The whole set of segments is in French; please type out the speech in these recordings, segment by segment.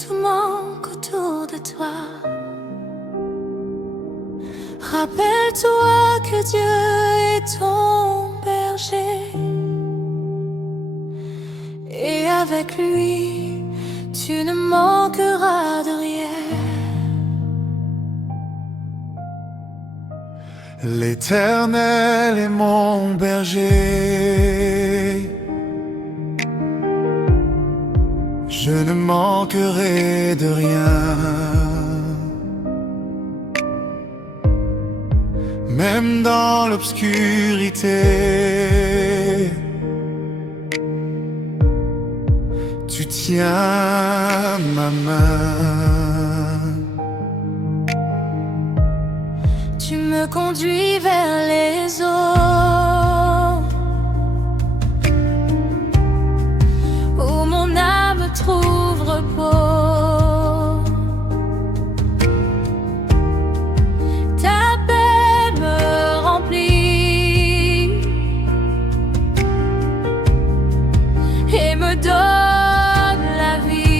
tout manque autour de toi. Rappelle-toi que Dieu est ton berger, et avec lui, tu ne manqueras de rien. L'Éternel est mon berger, je ne manquerai de rien. Même dans l'obscurité, tu tiens ma main. Tu me conduis vers les eaux, où mon âme trouve repos. Ta paix me remplit et me donne la vie.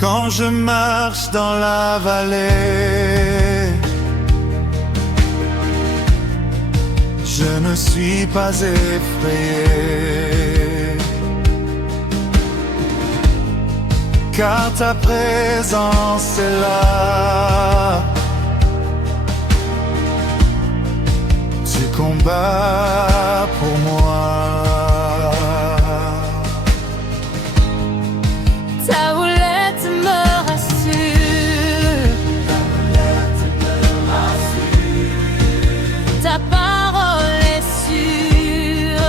Quand je marche dans la vallée, je ne suis pas effrayé, car ta présence est là. Tu combats pour moi. Ta houlette me rassure, ta parole est sûre,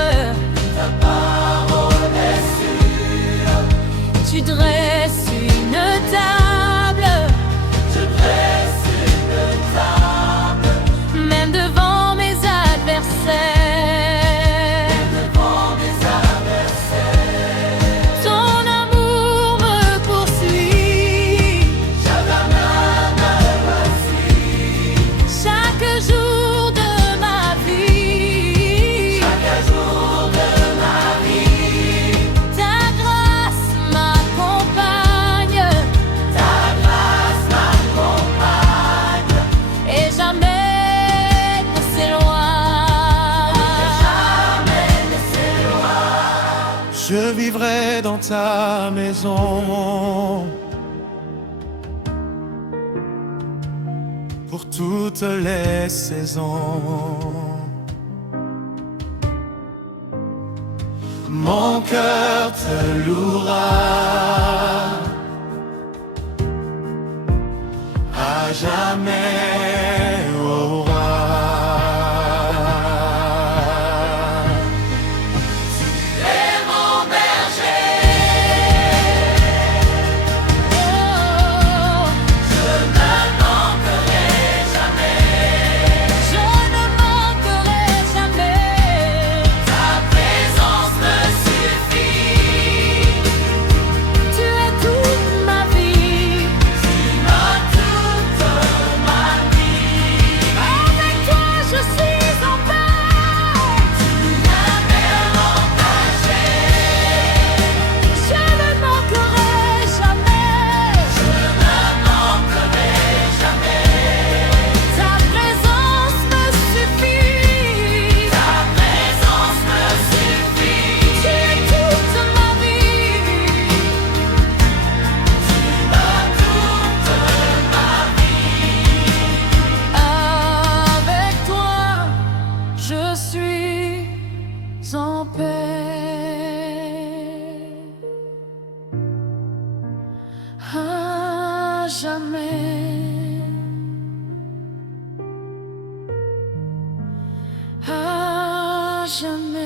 tu dresses une table, même devant mes adversaires. Ton amour me poursuit chaque jour de ma vie. Ta grâce m'accompagne et jamais ne s'éloigne. Je vivrai dans ta maison pour toutes les saisons. Mon cœur te louera à jamais. Aura. En paix à jamais, à jamais.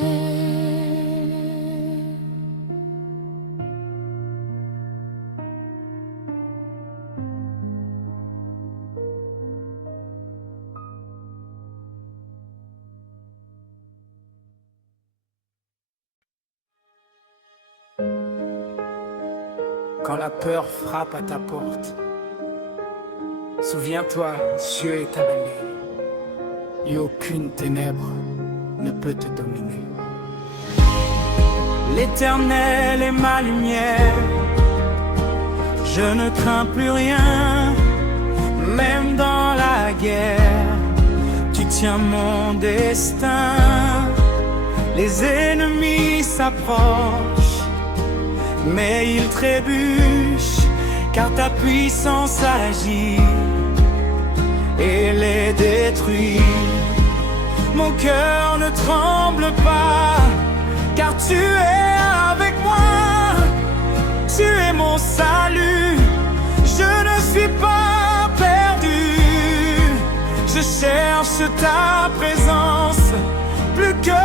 Quand la peur frappe à ta porte, souviens-toi, Dieu est ta mêlée, et aucune ténèbre ne peut te dominer. L'Éternel est ma lumière. Je ne crains plus rien, même dans la guerre. Tu tiens mon destin. Les ennemis s'approchent, mais ils trébuchent, car ta puissance agit et les détruit. Mon cœur ne tremble pas, car tu es avec moi. Tu es mon salut, je ne suis pas perdu. Je cherche ta présence, plus que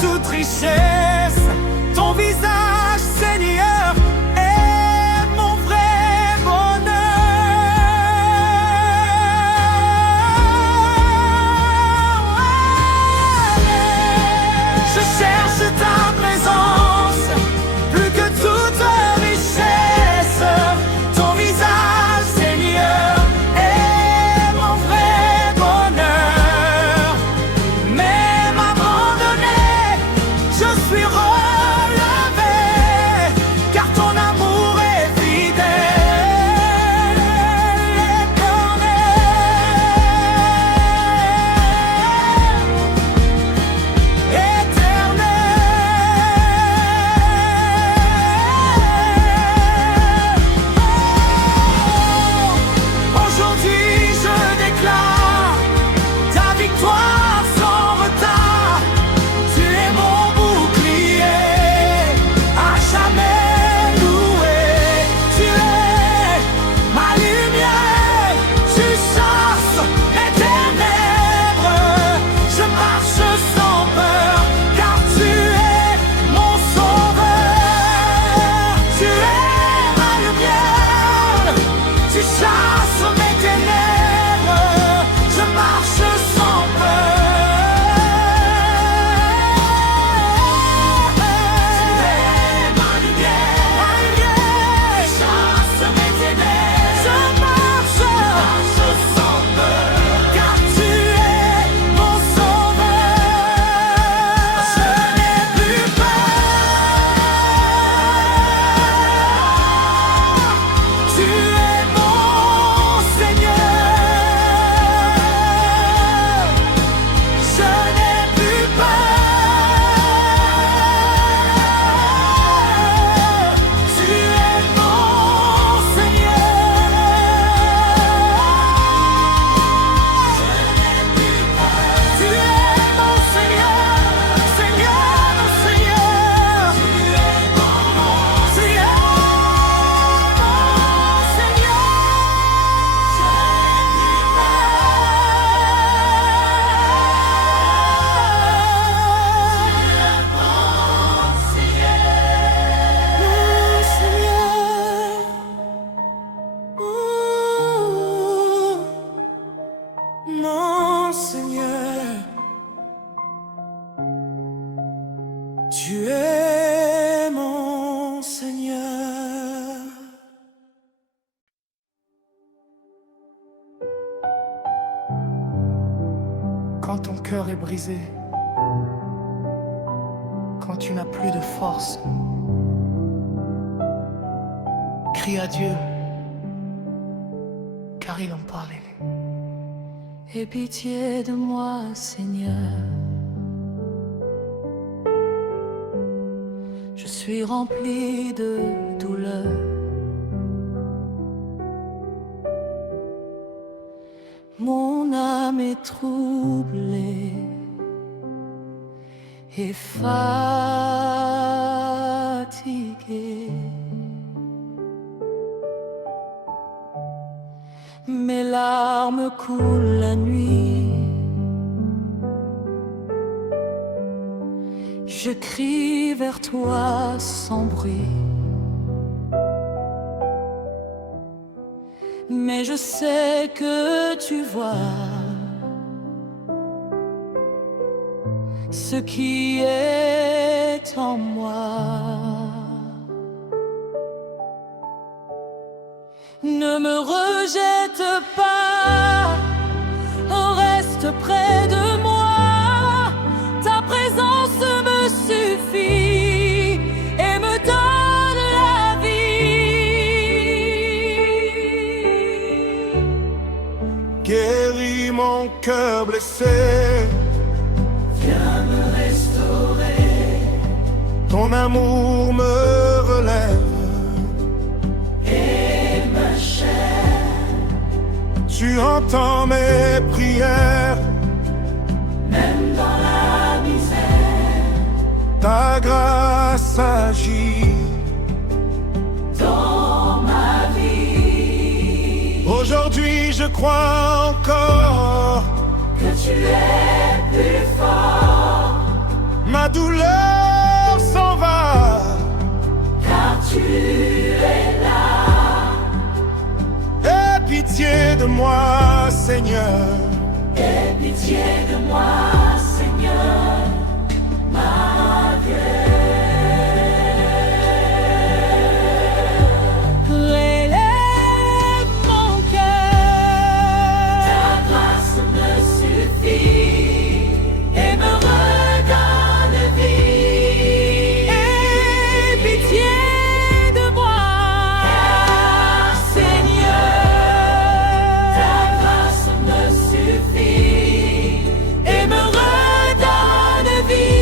toute richesse. Ton visage, Seigneur, est mon vrai bonheur. Je cherche ta présence, plus que toute richesse. Ton visage, Seigneur, est mon vrai bonheur. Même abandonné, je suis relevé, car ton amour est fidèle, éternel. Aujourd'hui je déclare ta victoire sans retard. Tu es mon bouclier, à jamais loué. Tu es ma lumière, tu chasses les ténèbres. Je marche sans peur, car tu es mon sauveur. Tu es ma lumière, tu chasses mes ténèbres. Je marche sans peur. Tu es ma lumière, tu chasses mes ténèbres. Je marche sans peur, car tu es mon sauveur. Je n'ai plus peur. Tu es mon Seigneur. Je n'ai plus peur. Tu es mon Seigneur. Je n'ai plus peur. Tu es mon Seigneur, Seigneur, mon Seigneur. Tu es mon Seigneur, mon Seigneur. Je n'ai plus mon Seigneur, tu es mon Seigneur. Quand ton cœur est brisé, quand tu n'as plus de force, crie à Dieu, car il en parle. Aie pitié de moi, Seigneur. Je suis rempli de douleur. Mon âme est troublée et fatiguée. Mes larmes coulent la nuit. Je crie vers toi sans bruit. Mais je sais que tu vois ce qui est en moi. Ne me rejette pas, reste près de moi. Ta présence me suffit cœur blessé. Viens me restaurer. Ton amour me relève. Et ma chair, Tu entends mes prières. même dans la misère, Ta grâce agit. dans ma vie. Aujourd'hui je crois encore. Que tu es plus fort, Ma douleur s'en va. car tu es là. Aie pitié de moi, Seigneur. Aie pitié de moi, Seigneur, ma Dieu. Relève mon cœur. Ta grâce me suffit et me redonne vie. Aie pitié de moi, Seigneur. Ta grâce me suffit et me redonne vie.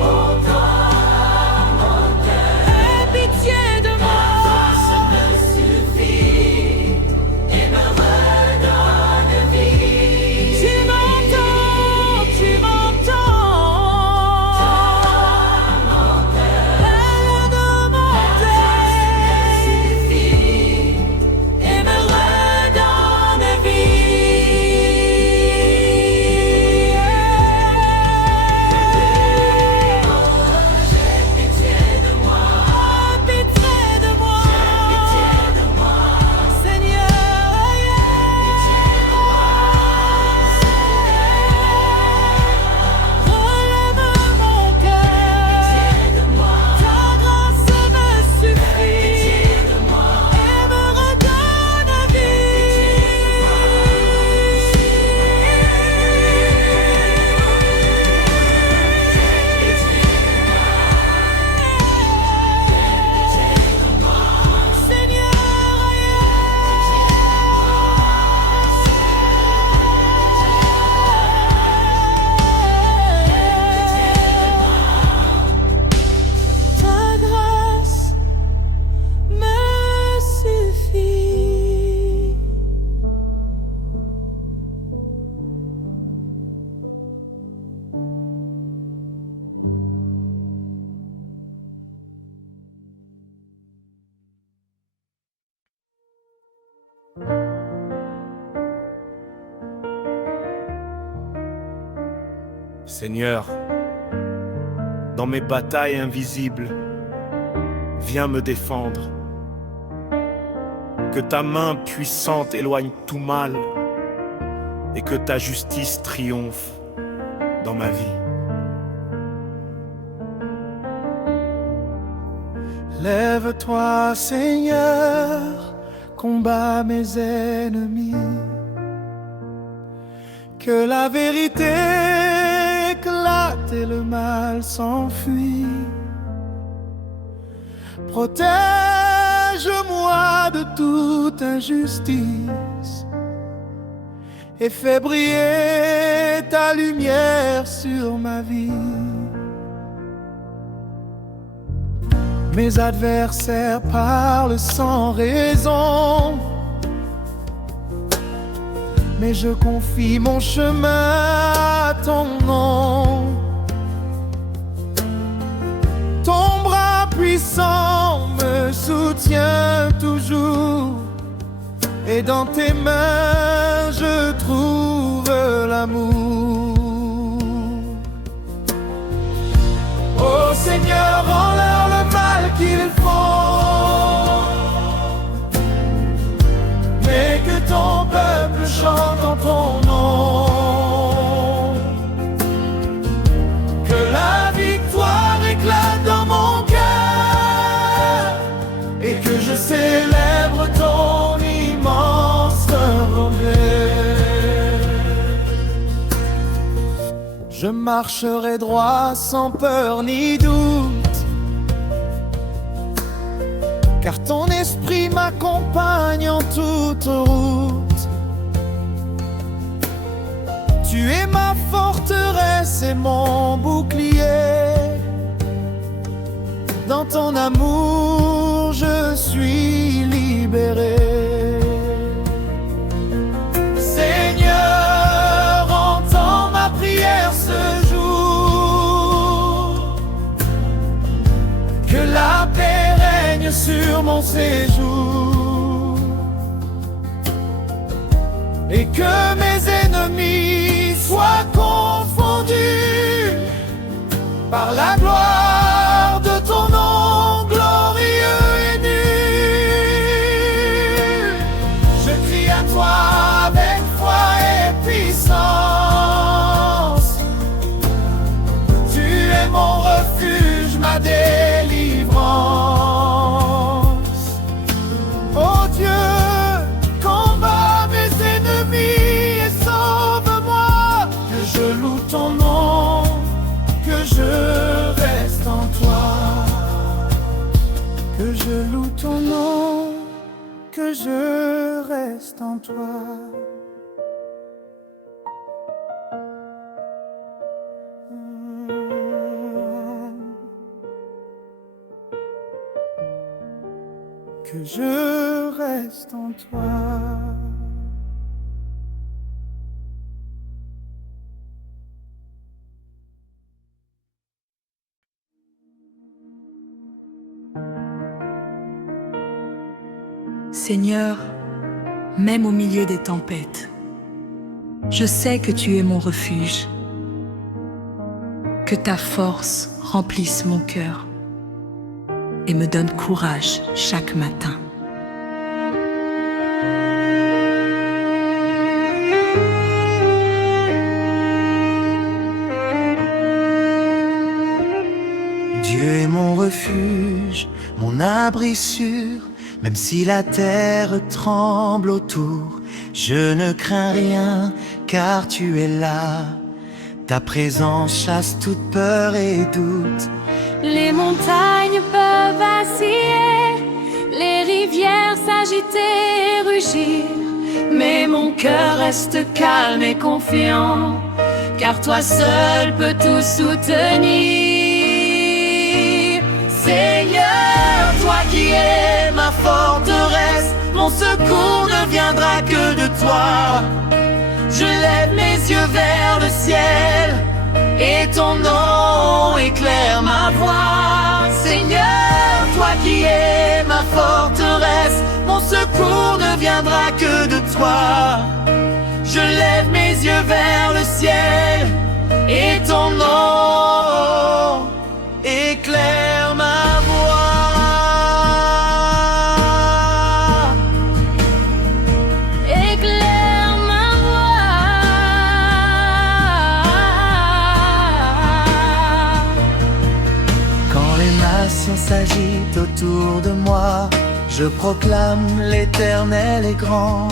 Mon cœur, aie pitié de moi. Ta grâce me suffit et me redonne vie. Tu m'entends, tu m'entends. Mon cœur, de mon suffit et me redonne vie. J'ai pitié de moi. Pitié de moi. Pitié de moi. Seigneur, relève mon cœur. Ta grâce me suffit et me redonne vie. Seigneur, ta grâce me suffit. Seigneur, dans mes batailles invisibles, viens me défendre. Que ta main puissante éloigne tout mal et que ta justice triomphe dans ma vie. Lève-toi, Seigneur, combat mes ennemis. Que la vérité éclate et le mal s'enfuit. Protège-moi de toute injustice et fais briller ta lumière sur ma vie. Mes adversaires parlent sans raison, mais je confie mon chemin à ton nom. Ton bras puissant me soutient toujours, et dans tes mains je trouve l'amour. Ô Seigneur, rends-leur le mal qu'ils font, mais que ton peuple chante en ton nom. Que la victoire éclate dans mon cœur et que je célèbre ton immense revers. Je marcherai droit sans peur ni doute, car ton esprit m'accompagnes en toute route. Tu es ma forteresse et mon bouclier. Dans ton amour, je suis libéré. Seigneur, entends ma prière ce jour. Que la paix règne sur mon séjour. Et que mes ennemis soient confondus par la gloire de ton nom glorieux et nu. Je crie à toi avec foi et puissance. Tu es mon refuge, ma délivrance. Oh Dieu, combat mes ennemis et sauve-moi. Que je loue ton nom, que je reste en toi. Que je loue ton nom, que je reste en toi. Que je reste en toi. Seigneur, même au milieu des tempêtes, je sais que tu es mon refuge, que ta force remplisse mon cœur et me donne courage chaque matin. Dieu est mon refuge, mon abri sûr. Même si la terre tremble autour, je ne crains rien, car tu es là. Ta présence chasse toute peur et doute. Les montagnes peuvent vaciller, les rivières s'agiter et rugir, mais mon cœur reste calme et confiant, car toi seul peux tout soutenir. Seigneur, toi qui es ma forteresse, mon secours ne viendra que de toi. Je lève mes yeux vers le ciel et ton nom éclaire ma voie. Seigneur, toi qui es ma forteresse, mon secours ne viendra que de toi. Je lève mes yeux vers le ciel et ton nom éclaire ma voie. Éclaire ma voie. Quand les nations s'agitent autour de moi, je proclame l'Éternel est grand.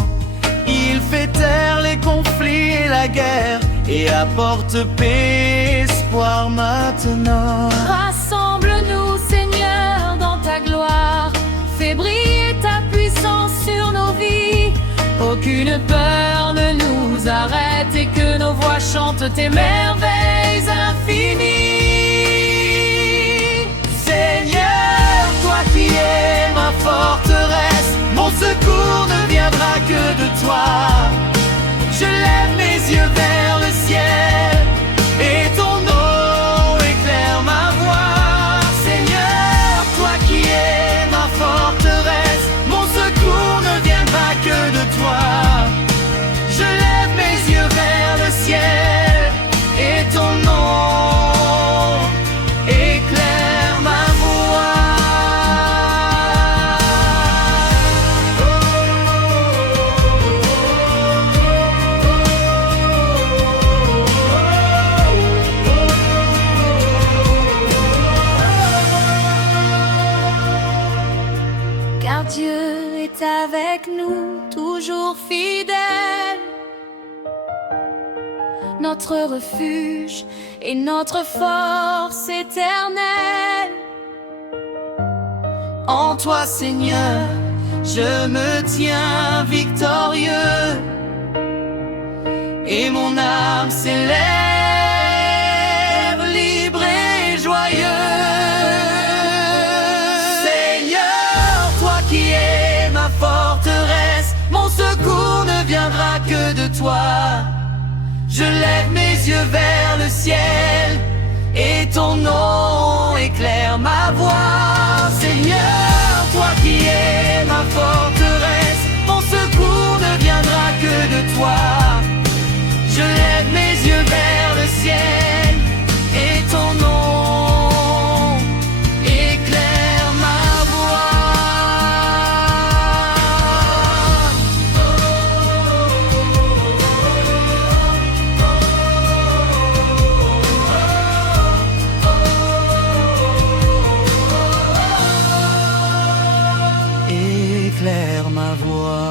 Il fait taire les conflits et la guerre et apporte paix, espoir maintenant. Rassemble-nous, Seigneur, dans ta gloire. Fais briller ta puissance sur nos vies. Aucune peur ne nous arrête et que nos voix chantent tes merveilles infinies. Seigneur, toi qui es ma forteresse, mon secours ne viendra que de toi. Je lève mes yeux vers le ciel et ton nom éclaire ma voie. Seigneur, toi qui es ma forteresse, mon secours ne viendra que de toi. Je lève mes yeux vers le ciel et ton nom éclaire ma voie. Car Dieu est avec nous, toujours fidèle, notre refuge et notre force éternelle. En toi, Seigneur, je me tiens victorieux et mon âme s'élève libre et joyeux. Seigneur, toi qui es ma forteresse, mon secours ne viendra que de toi. Je lève mes yeux vers le ciel et ton nom éclaire ma voie. Seigneur, toi qui es ma forteresse, mon secours ne viendra que de toi. Je lève mes yeux vers le ciel et ton nom éclaire ma voie. Éclaire ma voix.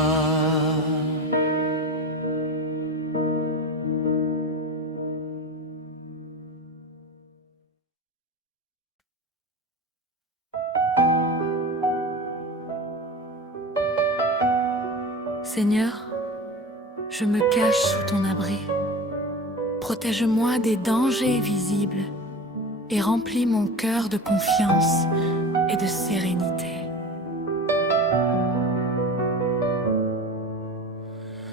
Seigneur, je me cache sous ton abri. Protège-moi des dangers visibles et remplis mon cœur de confiance et de sérénité.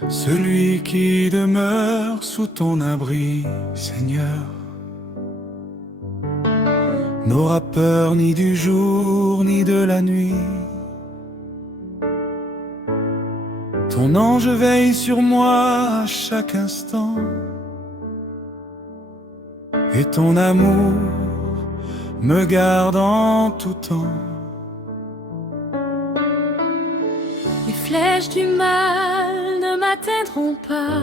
Celui qui demeure sous ton abri, Seigneur, n'aura peur ni du jour ni de la nuit. Ton ange veille sur moi à chaque instant, et ton amour me garde en tout temps. Les flèches du mal ne m'atteindront pas,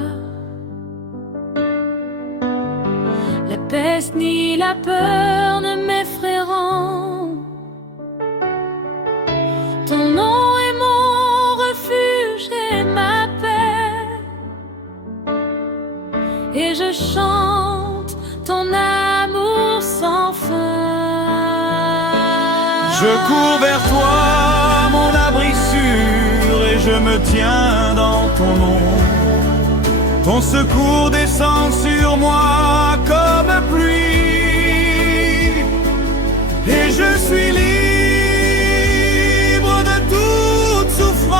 la peste ni la peur ne m'effrayeront. Ton nom est mon refuge et ma paix, et je chante ton amour sans fin. Je cours vers toi, mon abri sûr, et je me tiens dans ton nom. Ton secours descend sur moi comme pluie, et je suis libre de toute souffrance.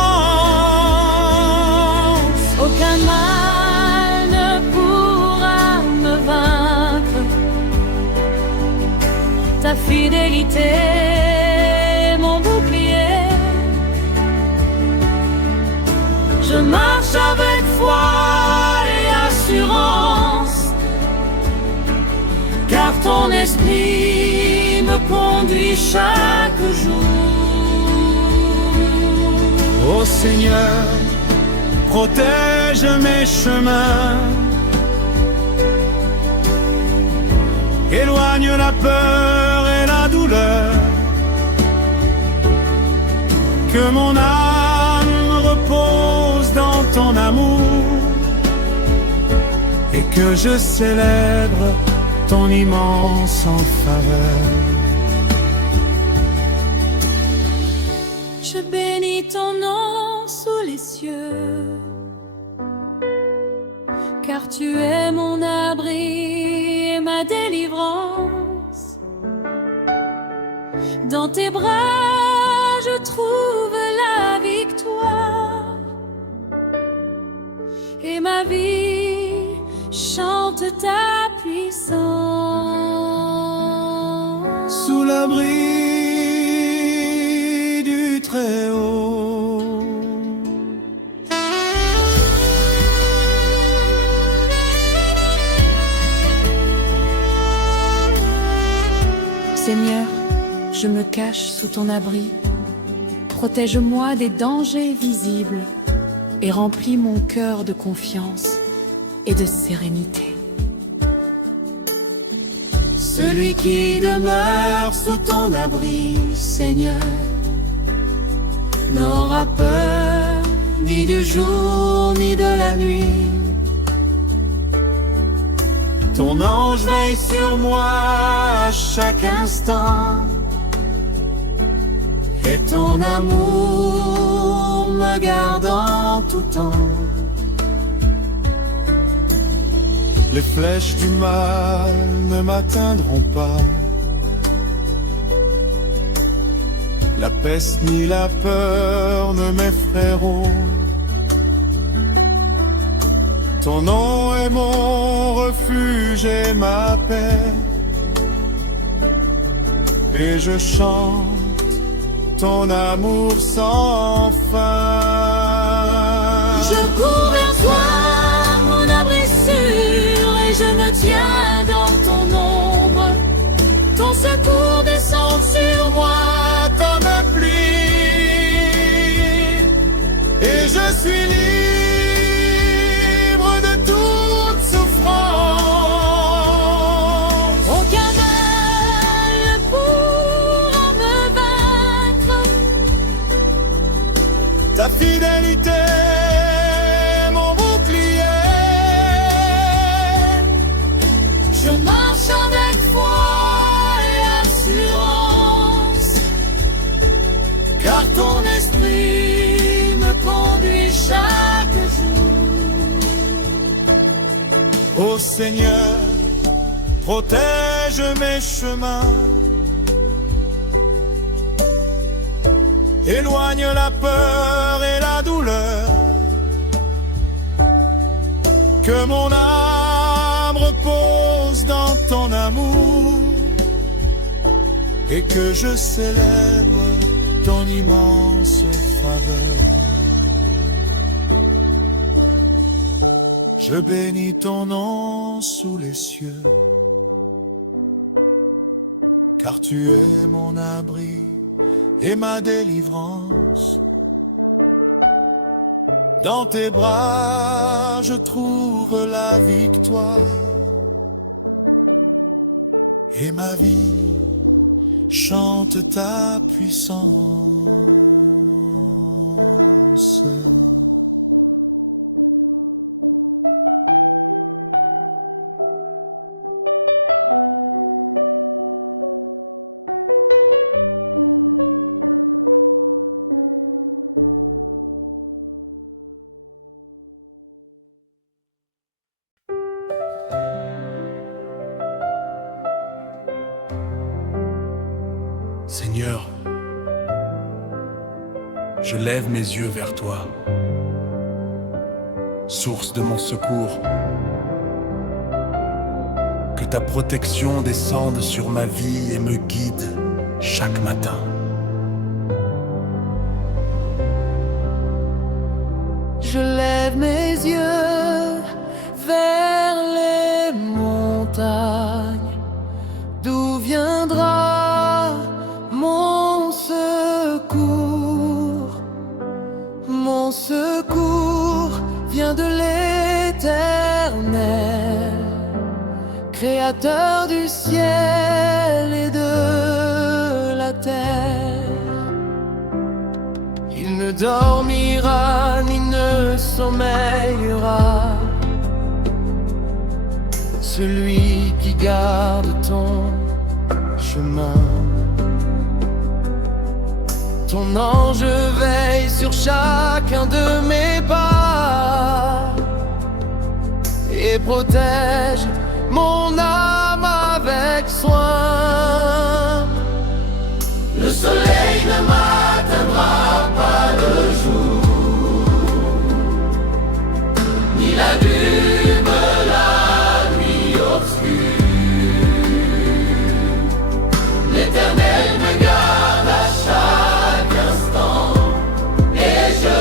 Aucun mal ne pourra me vaincre, ta fidélité est mon bouclier. Je marche avec foi et assurance, car ton esprit me conduit chaque jour. Ô Seigneur, protège mes chemins, éloigne la peur et la douleur, que mon âme repose dans ton amour, et que je célèbre ton immense en faveur. Je bénis ton nom sous les cieux, car tu es mon abri et ma délivrance. Dans tes bras je trouve la victoire, et ma vie chante ta puissance. Sous l'abri du Très-Haut. Seigneur, je me cache sous ton abri. Protège-moi des dangers visibles et remplis mon cœur de confiance et de sérénité. Celui qui demeure sous ton abri, Seigneur, n'aura peur ni du jour ni de la nuit. Ton ange veille sur moi à chaque instant, et ton amour me garde en tout temps. Les flèches du mal ne m'atteindront pas. La peste ni la peur ne m'effraieront. Ton nom est mon refuge et ma paix. Et je chante ton amour sans fin. Je cours vers toi, mon abri sûr, et je me tiens dans ton ombre. Ton secours descend sur moi Comme pluie, et je suis libre de toute souffrance. Aucun mal ne pourra me vaincre. Ta fidélité est mon bouclier. Je marche avec foi et assurance, Car ton esprit me conduit chaque jour. ô Seigneur, protège mes chemins. Éloigne la peur et la douleur. Que mon âme repose dans ton amour. Et que je célèbre ton immense faveur. Je bénis ton nom sous les cieux, car tu es mon abri et ma délivrance. Dans tes bras je trouve la victoire, et ma vie chante ta puissance. Seigneur, je lève mes yeux vers toi, source de mon secours. Que ta protection descende sur ma vie et me guide chaque matin. Je lève mes yeux vers les montagnes. D'où viendra mon secours? Mon secours vient de l'Éternel, Créateur du ciel et de la terre. Il ne dormira ni ne sommeillera, celui qui garde ton chemin. Ton ange veille sur chacun de mes pas et protège mon âme avec soin. Le soleil ne m'atteindra pas le jour, ni la brume la nuit obscure. L'Éternel me garde à chaque instant, et je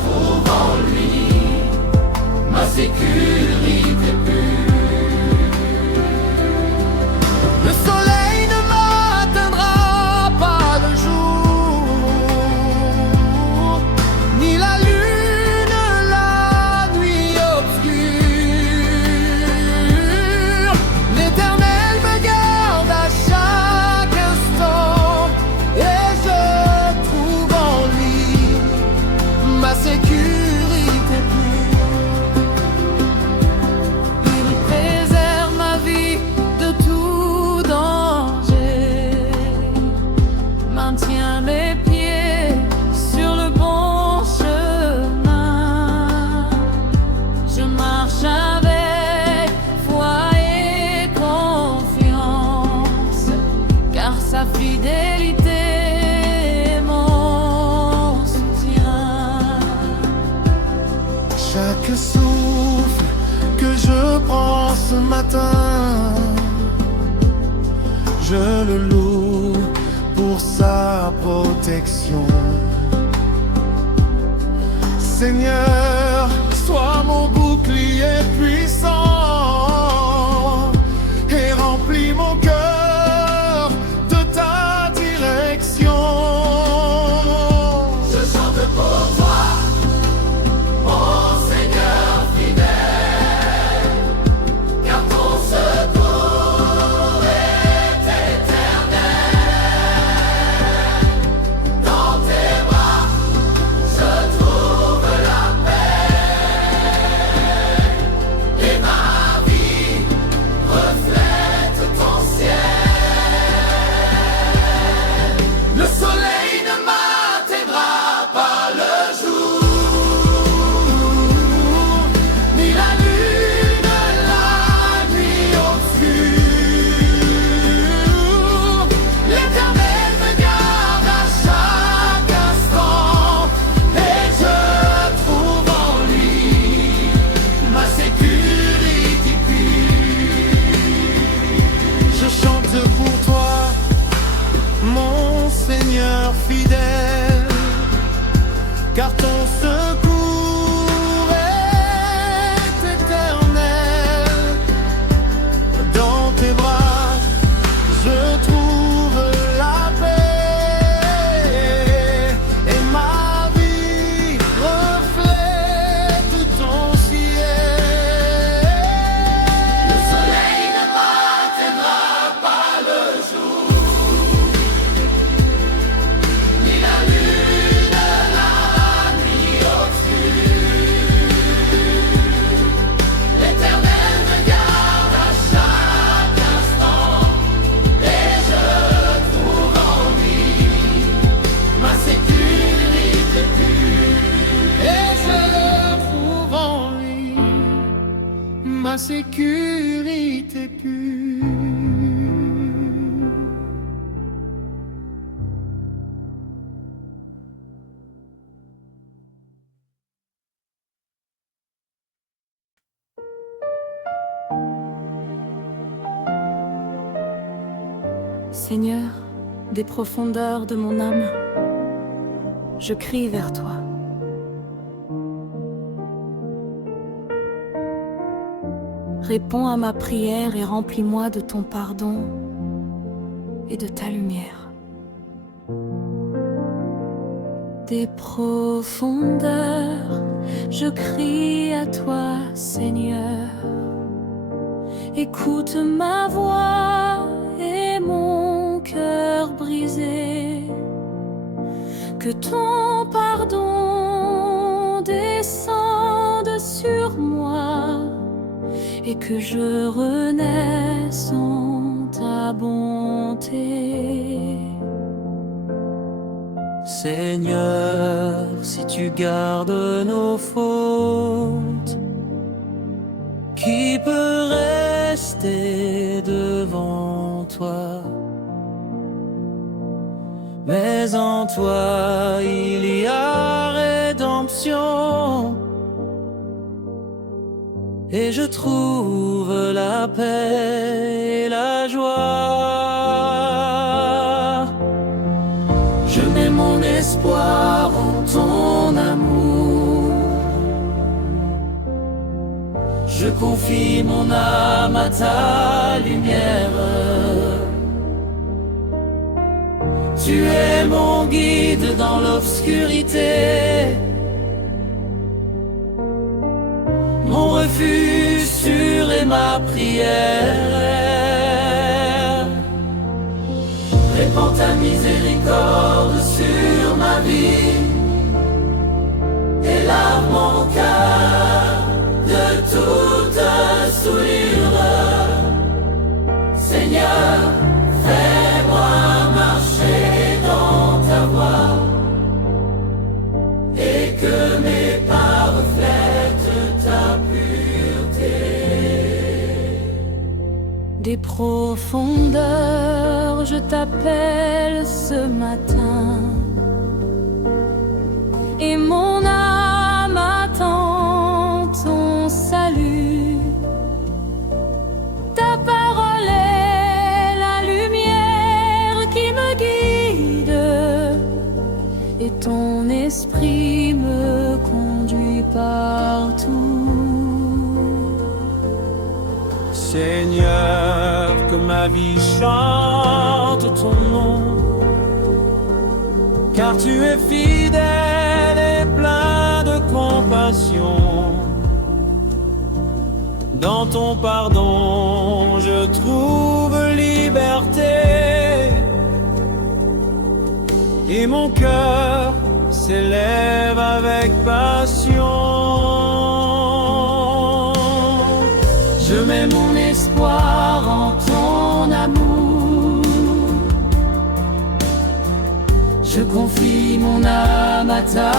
trouve en lui ma sécurité pure. Le soleil ne m'atteindra pas le jour, ni la lune la nuit obscure. L'Éternel me garde à chaque instant, et je trouve en lui ma sécurité pure. chaque souffle que je prends ce matin, je le loue pour sa protection. Seigneur, sois mon bouclier puissant et remplis mon cœur de ta direction. Je chante pour toi, mon Seigneur fidèle, car ton secours est éternel. Dans tes bras, je trouve la paix, et ma vie reflète ton ciel. Le soleil ne m'atteindra pas le jour, ni la lune la nuit obscure. L'Éternel me garde à chaque instant, et je trouve en lui ma sécurité pure. Je chante pour toi, mon Seigneur fidèle, car ton secours est éternel. Dans tes bras, je trouve la paix, et ma vie reflète ton ciel. Le soleil ne m'atteindra pas le jour, ni la lune la nuit obscure. L'Éternel me garde à chaque instant, et je trouve en lui ma sécurité pure. Et je le trouve en lui, ma sécurité pure. Seigneur, des profondeurs de mon âme, je crie vers toi. Réponds à ma prière et remplis-moi de ton pardon et de ta lumière. Des profondeurs, je crie à toi, Seigneur. Écoute ma voix et mon cœur brisé. Que ton pardon descende sur moi et que je renaisse en ta bonté. Seigneur, si tu gardes nos fautes, qui peut rester devant toi? Mais en toi il y a rédemption, et je trouve la paix et la joie. Je mets mon espoir en ton amour, je confie mon âme à ta lumière. Tu es mon guide dans l'obscurité, mon refuge sûr et ma prière. Répands ta miséricorde sur ma vie et lave mon cœur de toute souillure. Seigneur, fais-moi marcher dans ta voie et que mes pas reflètent ta pureté. Des profondeurs, je t'appelle ce matin, et mon âme attend ton esprit me conduit partout. Seigneur, que ma vie chante ton nom, car tu es fidèle et plein de compassion. Dans ton pardon, je trouve liberté, et mon cœur s'élève avec passion. Je mets mon espoir en ton amour. Je confie mon âme à ta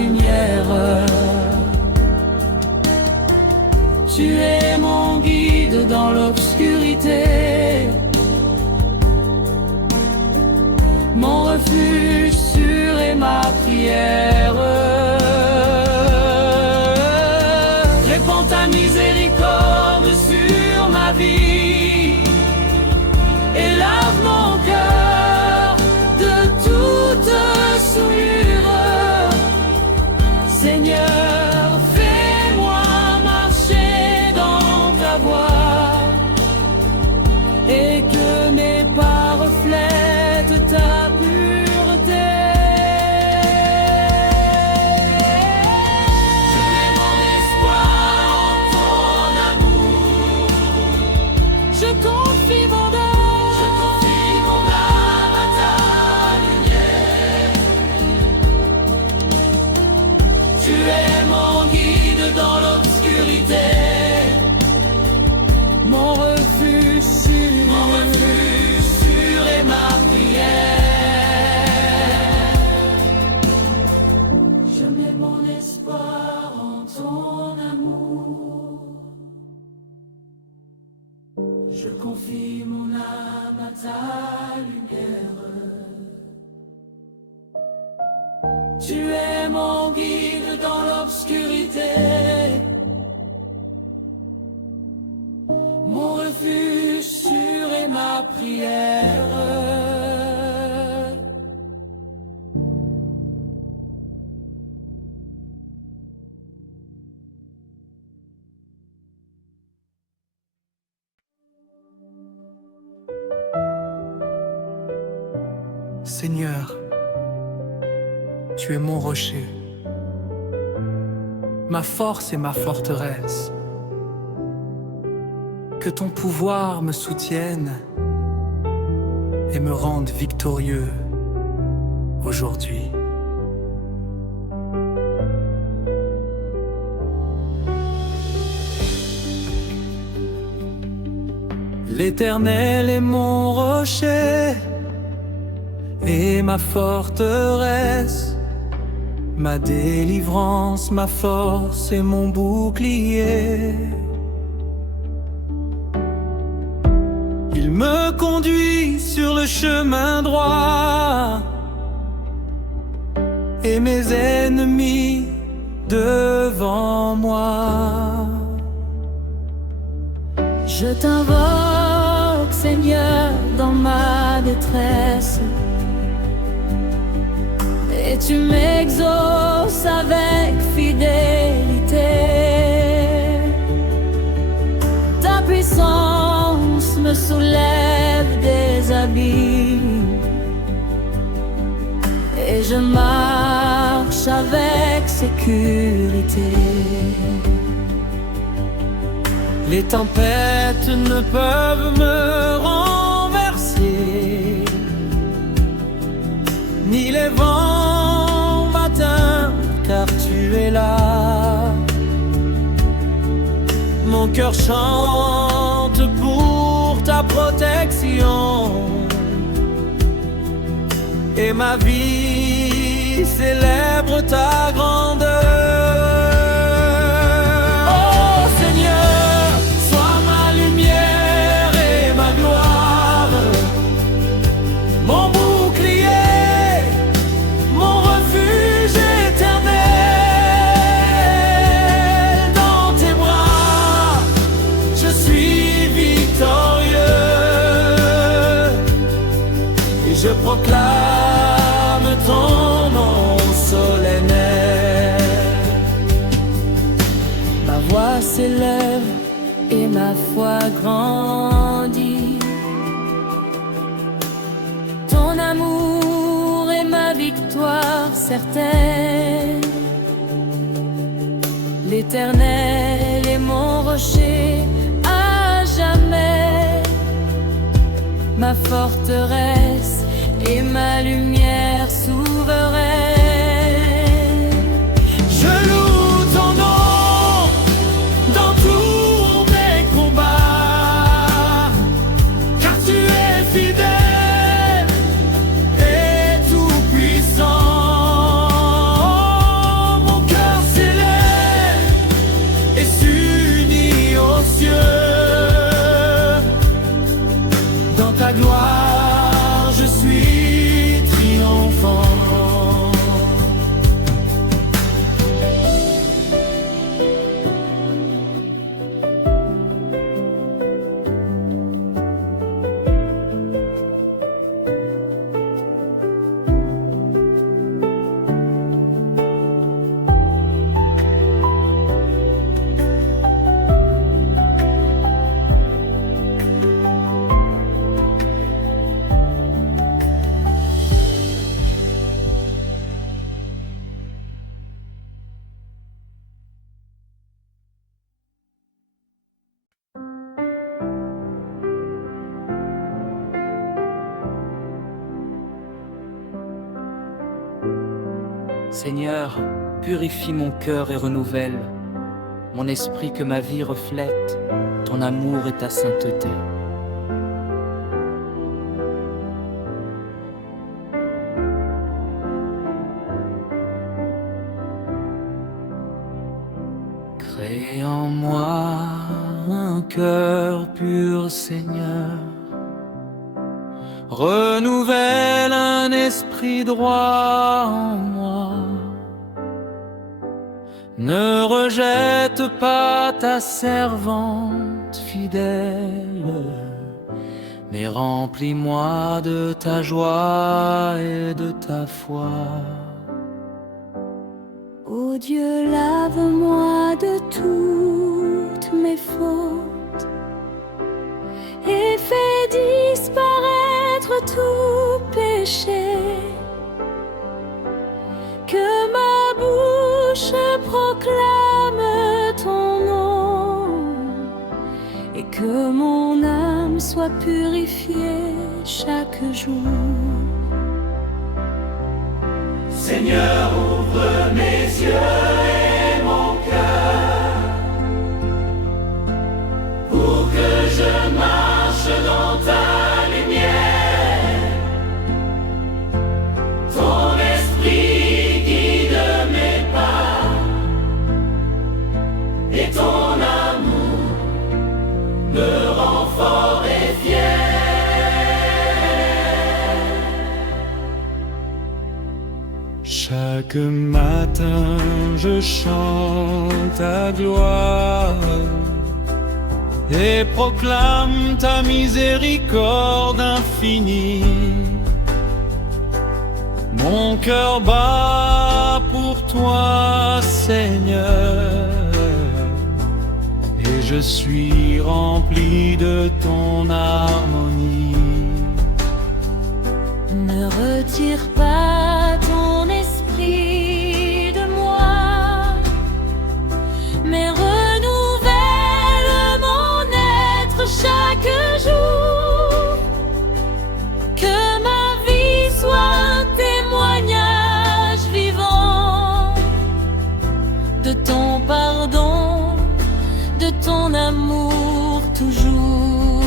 lumière. Tu es mon guide dans l'obscurité, mon refuge sûr et ma prière. Répands ta miséricorde sur ma vie et lave mon cœur de toute souillure. Seigneur, fais-moi marcher dans ta voie et que mes pas reflètent ta pureté. Je mets mon espoir en ton amour. Je confie mon âme à ta lumière. Tu es mon guide dans l'obscurité, mon refuge sûr et ma prière. Je mets mon espoir en ton amour. Je confie mon âme à ta lumière. Tu es mon guide dans l'obscurité, mon refuge sûr et ma prière. Seigneur, tu es mon rocher, ma force et ma forteresse. Que ton pouvoir me soutienne et me rende victorieux aujourd'hui. L'Éternel est mon rocher et ma forteresse, ma délivrance, ma force et mon bouclier. Il me conduit sur le chemin droit et mes ennemis devant moi. Je t'invoque, Seigneur, dans ma détresse, et tu m'exauces avec fidélité. Ta puissance me soulève des abîmes, et je marche avec sécurité. Les tempêtes ne peuvent me renverser, ni les vents m'atteindre, car tu es là. Mon cœur chante pour ta protection, et ma vie célèbre ta grandeur. Oh Seigneur, sois ma lumière et ma gloire, mon bouclier, mon refuge éternel. Dans tes bras, je suis victorieux, et je proclame ton nom au soleil. voix s'élève et ma foi grandit. Ton amour est ma victoire certaine. L'Éternel est mon rocher à jamais, ma forteresse et ma lumière souveraine. Je loue ton nom dans tous mes combats, car tu es fidèle et tout-puissant. Mon cœur s'élève et s'unit aux cieux. Dans ta gloire, je suis triomphant. Seigneur, purifie mon cœur et renouvelle mon esprit, que ma vie reflète ton amour et ta sainteté. Crée en moi un cœur pur, Seigneur. Renouvelle un esprit droit en moi. Ne rejette pas ta servante fidèle, mais remplis-moi de ta joie et de ta foi. Ô Dieu, lave-moi de toutes mes fautes et fais disparaître tout péché. Que ma bouche proclame ton nom et que mon âme soit purifiée chaque jour. Seigneur, ouvre mes yeux et mon cœur pour que je marche dans ta lumière. Ton esprit guide mes pas et ton amour me rend fort et fier. Chaque matin je chante ta gloire et proclame ta miséricorde infinie. Mon cœur bat pour toi, Seigneur, et je suis rempli de ton harmonie. Ne retire pas ton esprit de moi, mais renouvelle mon être chaque jour. Que ma vie soit un témoignage vivant de ton pardon, de ton amour toujours.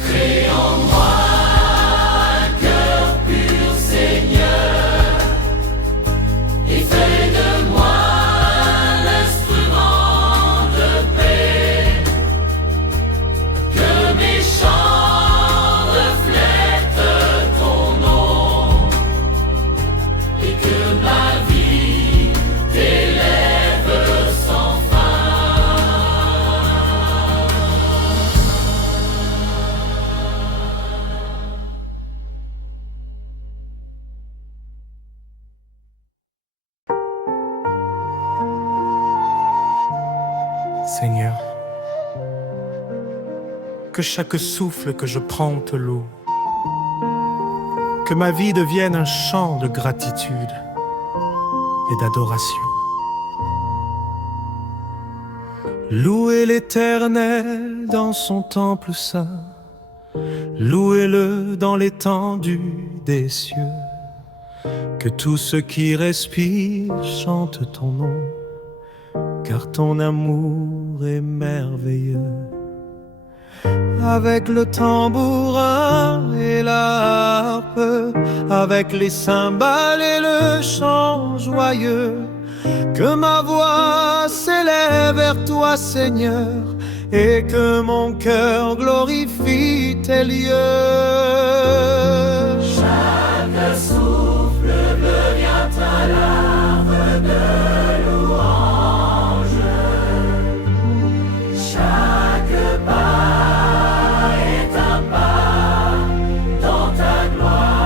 Crée en moi Seigneur, que chaque souffle que je prends te loue, que ma vie devienne un chant de gratitude et d'adoration. Louez l'Éternel dans son temple saint, louez-le dans l'étendue des cieux. Que tout ce qui respire chante ton nom, car ton amour est merveilleux. Avec le tambourin et la harpe, avec les cymbales et le chant joyeux, que ma voix s'élève vers toi, Seigneur, et que mon cœur glorifie tes lieux. Chaque souffle devient un larme de louange. Chaque pas est un pas dans ta gloire.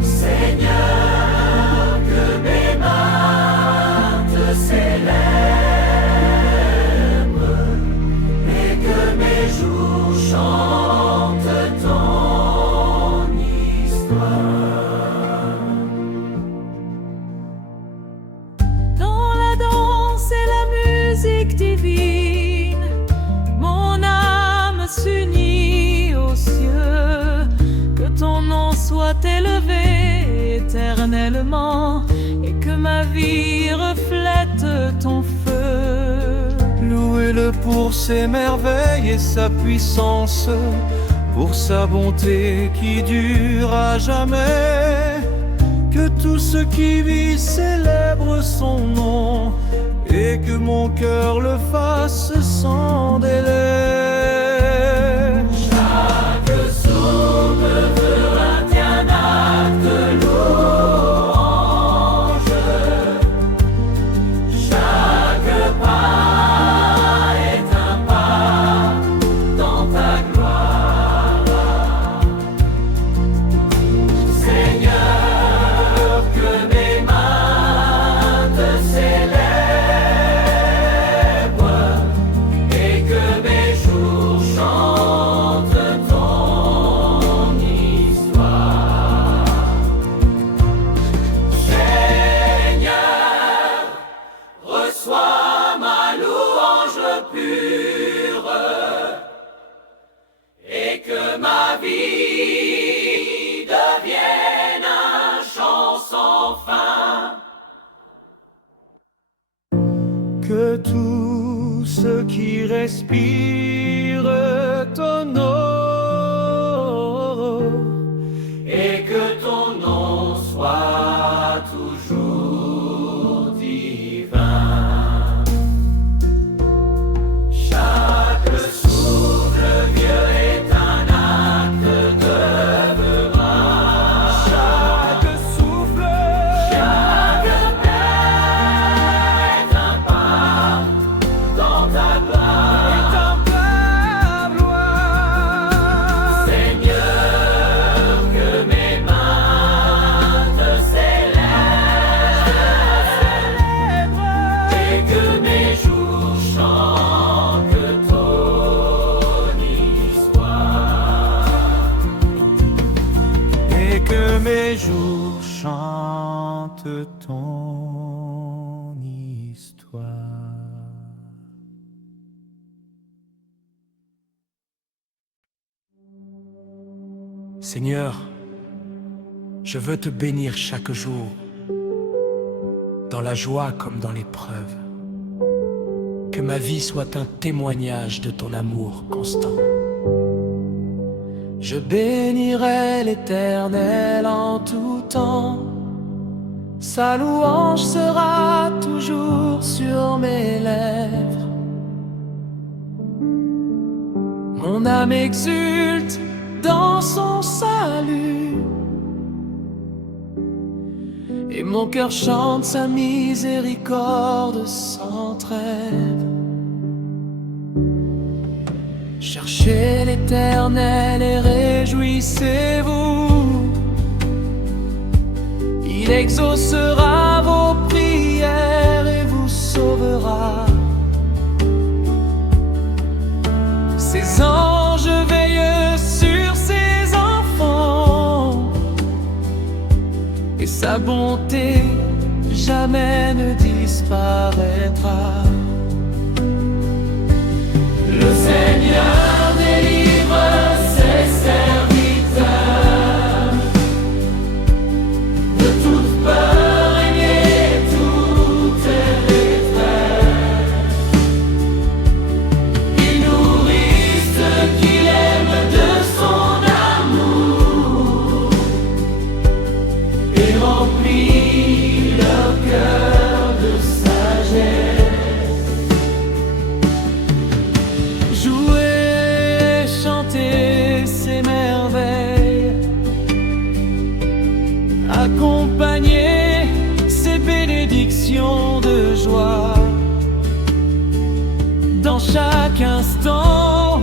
Seigneur, que mes mains te célèbrent et que mes jours chantent ton histoire. Dans la danse et la musique divine, mon âme s'unit aux cieux. Que ton nom soit élevé éternellement et que ma vie reflète ton feu. Louez-le pour ses merveilles et sa puissance, pour sa bonté qui dure à jamais. Que tout ce qui vit célèbre son nom et que mon cœur le fasse sans délai. Chaque souffle fera un acte de louange. Chaque pas est un pas dans ta gloire. Seigneur, que mes mains te célèbrent et que mes jours chantent ton histoire. Seigneur, reçois ma louange pure et que ma vie devienne un chant sans fin. Que tout ce qui respire t'honore Et que ton nom soit toujours divin. Chaque souffle vieux est un acte de grâce. chaque souffle. Chaque pas est un pas dans ta gloire. Seigneur, que mes mains te célèbrent et que mes jours chantent ton histoire. Et que mes jours chantent ton histoire. Seigneur, je veux te bénir chaque jour, dans la joie comme dans l'épreuve. Que ma vie soit un témoignage de ton amour constant. Je bénirai l'Éternel en tout temps. Sa louange sera toujours sur mes lèvres. Mon âme exulte dans son salut, et mon cœur chante sa miséricorde sans trêve. Cherchez l'Éternel et réjouissez-vous. Il exaucera vos prières et vous Sa bonté jamais ne disparaîtra. Le Seigneur délivre ses serviteurs de toute peur et toute détresse. Il nourrit ceux qu'il aime de son amour et remplit leur cœur de sagesse. Jouer, chanter ses merveilles, accompagner ses bénédictions de joie. Dans chaque instant,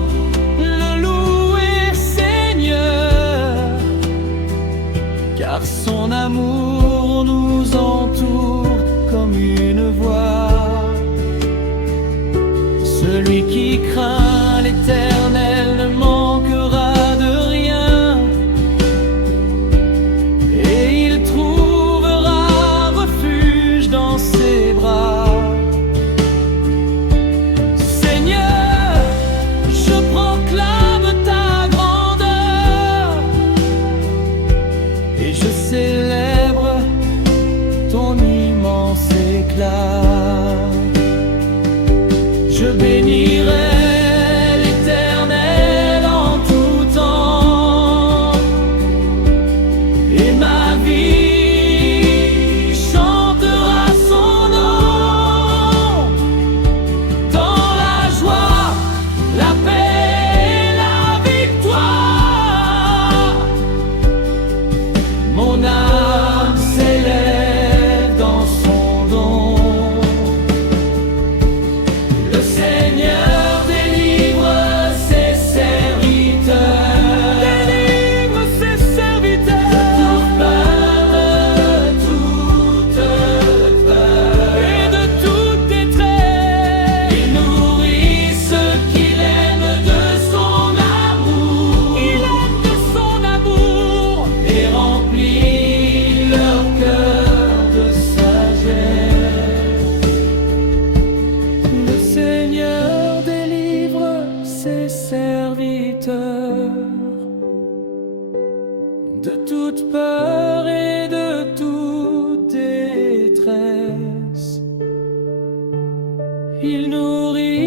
le louer Seigneur, car son amour nous entoure comme une voix. Celui qui craint l'Éternel ne manquera de rien, et il trouvera refuge dans ses bras. Seigneur, je proclame ta grandeur et je célèbre ton immense éclat. Je bénirai l'Éternel en tout temps, et ma vie chantera son nom. Dans la joie, la paix et la victoire, mon âme s'élève dans son don. Le Seigneur délivre ses serviteurs, délivre ses serviteurs de toute peur, et de toute détresse. Il nourrit ceux qu'il aime de son amour, il aime de son amour, et remplit leur cœur de sagesse. Le Seigneur délivre ses serviteurs de toute peur et de toute détresse. Il nourrit